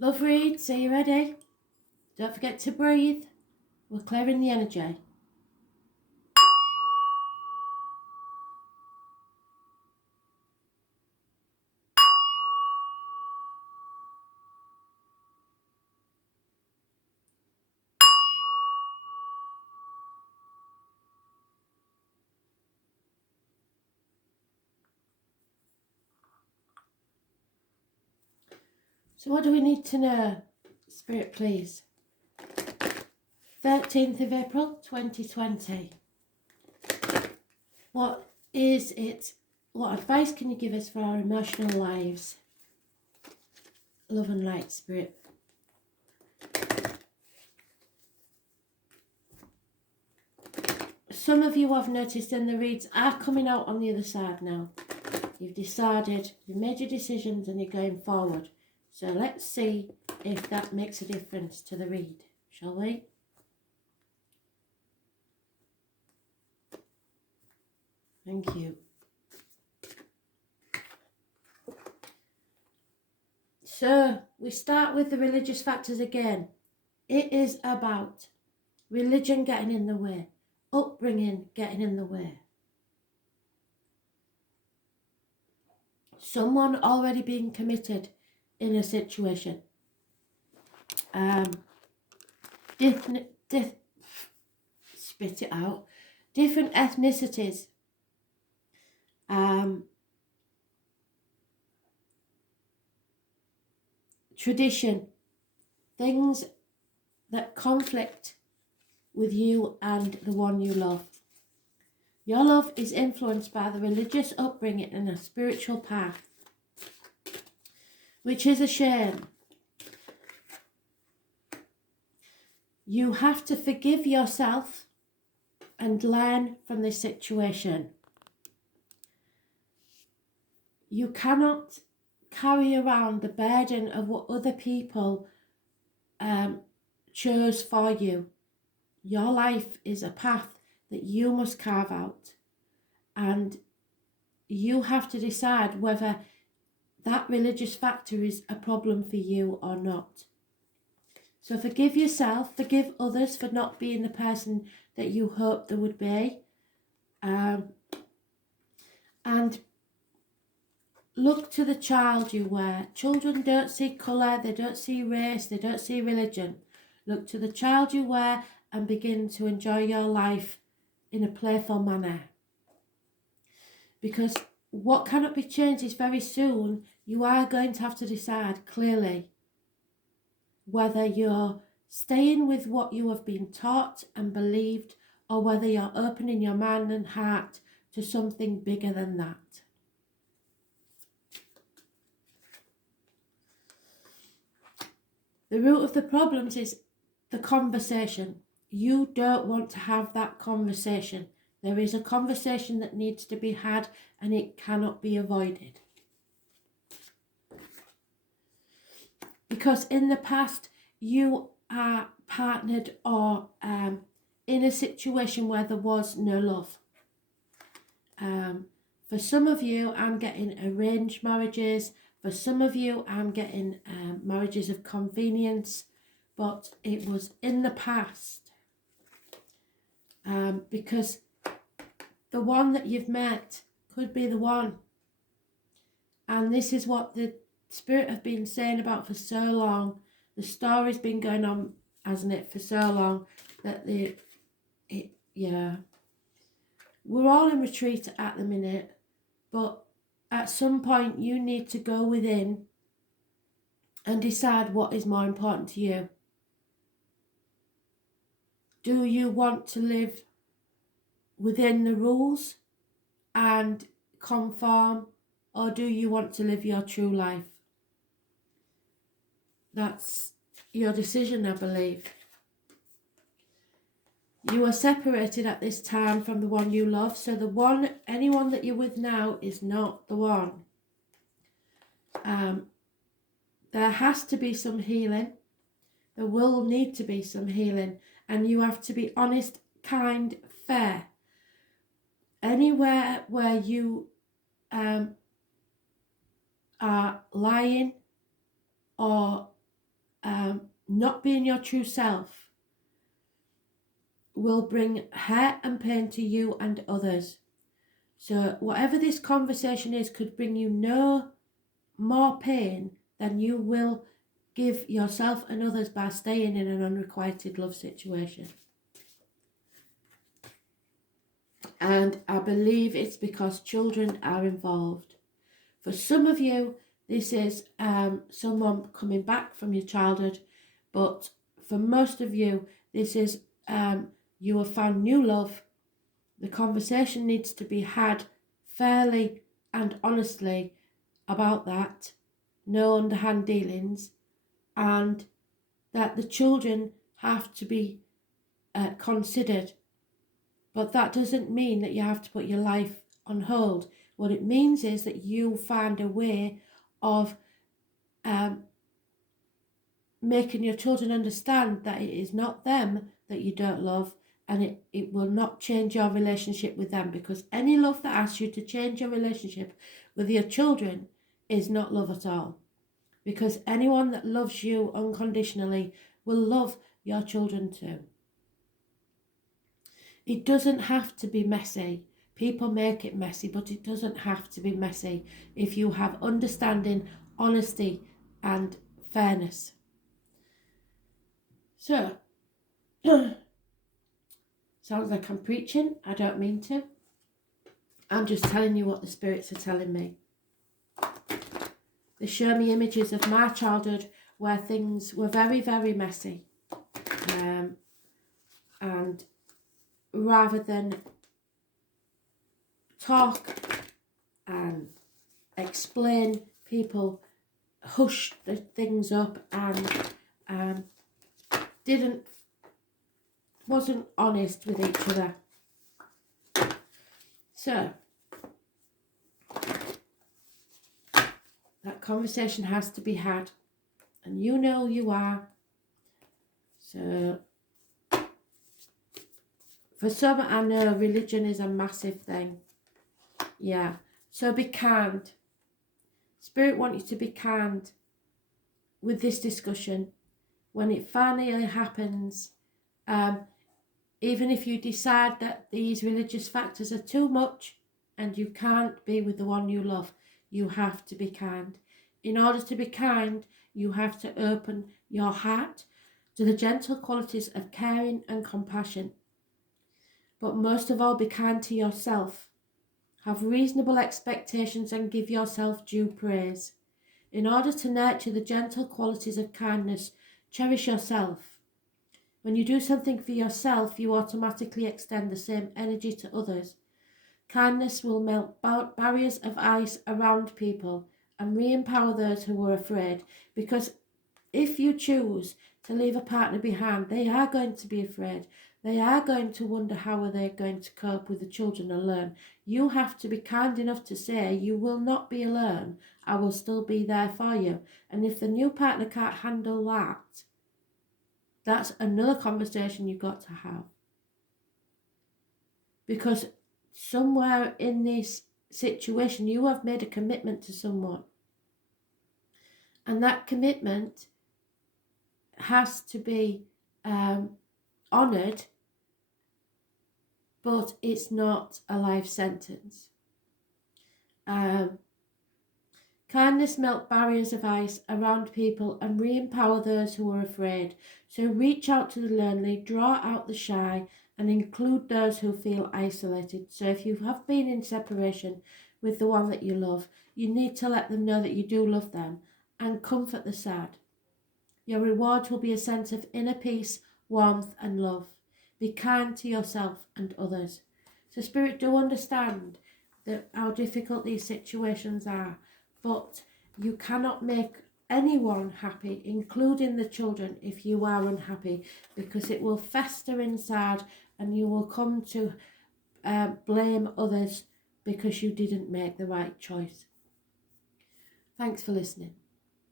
Love reads, are you ready? Don't forget to breathe. We're clearing the energy. So what do we need to know? Spirit, please. 13th of April 2020. What is it? What advice can you give us for our emotional lives? Love and light, Spirit. Some of you have noticed in the reads are coming out on the other side now. You've decided, you've made your decisions and you're going forward. So let's see if that makes a difference to the read, shall we? Thank you. So we start with the religious factors again. It is about religion getting in the way, upbringing getting in the way. Someone already being committed in a situation. Spit it out. Different ethnicities. Tradition. Things that conflict with you and the one you love. Your love is influenced by the religious upbringing and a spiritual path, which is a shame. You have to forgive yourself and learn from this situation. You cannot carry around the burden of what other people chose for you. Your life is a path that you must carve out, and you have to decide whether that religious factor is a problem for you or not. So forgive yourself, forgive others for not being the person that you hoped they would be, and look to the child you were. Children don't see colour, they don't see race, they don't see religion. Look to the child you were and begin to enjoy your life in a playful manner. Because what cannot be changed is very soon you are going to have to decide clearly whether you're staying with what you have been taught and believed, or whether you're opening your mind and heart to something bigger than that. The root of the problems is the conversation. You don't want to have that conversation. There is a conversation that needs to be had and it cannot be avoided. Because in the past, you are partnered or in a situation where there was no love. For some of you, I'm getting arranged marriages. For some of you, I'm getting marriages of convenience. But it was in the past. Because the one that you've met could be the one. And this is what the Spirit have been saying about for so long. The story's been going on, hasn't it, for so long that we're all in retreat at the minute, but at some point you need to go within and decide what is more important to you. Do you want to live within the rules and conform, or do you want to live your true life? That's your decision, I believe. You are separated at this time from the one you love, so anyone that you're with now is not the one. There has to be some healing. There will need to be some healing, and you have to be honest, kind, fair. Anywhere where you are lying or not being your true self will bring hurt and pain to you and others. So whatever this conversation is could bring you no more pain than you will give yourself and others by staying in an unrequited love situation. And I believe it's because children are involved. For some of you, this is someone coming back from your childhood, but for most of you, this is you have found new love. The conversation needs to be had fairly and honestly about that, no underhand dealings, and that the children have to be considered. But that doesn't mean that you have to put your life on hold. What it means is that you find a way of making your children understand that it is not them that you don't love, and it will not change your relationship with them, because any love that asks you to change your relationship with your children is not love at all. Because anyone that loves you unconditionally will love your children too. It doesn't have to be messy. People make it messy, but it doesn't have to be messy if you have understanding, honesty, and fairness. So, sounds like I'm preaching. I don't mean to. I'm just telling you what the spirits are telling me. They show me images of my childhood where things were very, very messy. And rather than talk and explain, people hushed the things up and wasn't honest with each other. So that conversation has to be had, and you know you are. So for some, I know religion is a massive thing. Yeah. So be kind. Spirit want you to be kind with this discussion. When it finally happens, even if you decide that these religious factors are too much and you can't be with the one you love, you have to be kind. In order to be kind, you have to open your heart to the gentle qualities of caring and compassion. But most of all, be kind to yourself. Have reasonable expectations and give yourself due praise. In order to nurture the gentle qualities of kindness, cherish yourself. When you do something for yourself, you automatically extend the same energy to others. Kindness will melt barriers of ice around people and re-empower those who were afraid, because if you choose to leave a partner behind, they are going to be afraid. They are going to wonder how are they going to cope with the children and learn. You have to be kind enough to say, you will not be alone. I will still be there for you. And if the new partner can't handle that, that's another conversation you've got to have. Because somewhere in this situation, you have made a commitment to someone. And that commitment has to be honoured, but it's not a life sentence. Kindness melt barriers of ice around people and re-empower those who are afraid. So reach out to the lonely, draw out the shy, and include those who feel isolated. So if you have been in separation with the one that you love, you need to let them know that you do love them and comfort the sad. Your reward will be a sense of inner peace, warmth, and love. Be kind to yourself and others. So Spirit, do understand that how difficult these situations are, but you cannot make anyone happy, including the children, if you are unhappy, because it will fester inside and you will come to blame others because you didn't make the right choice. Thanks for listening.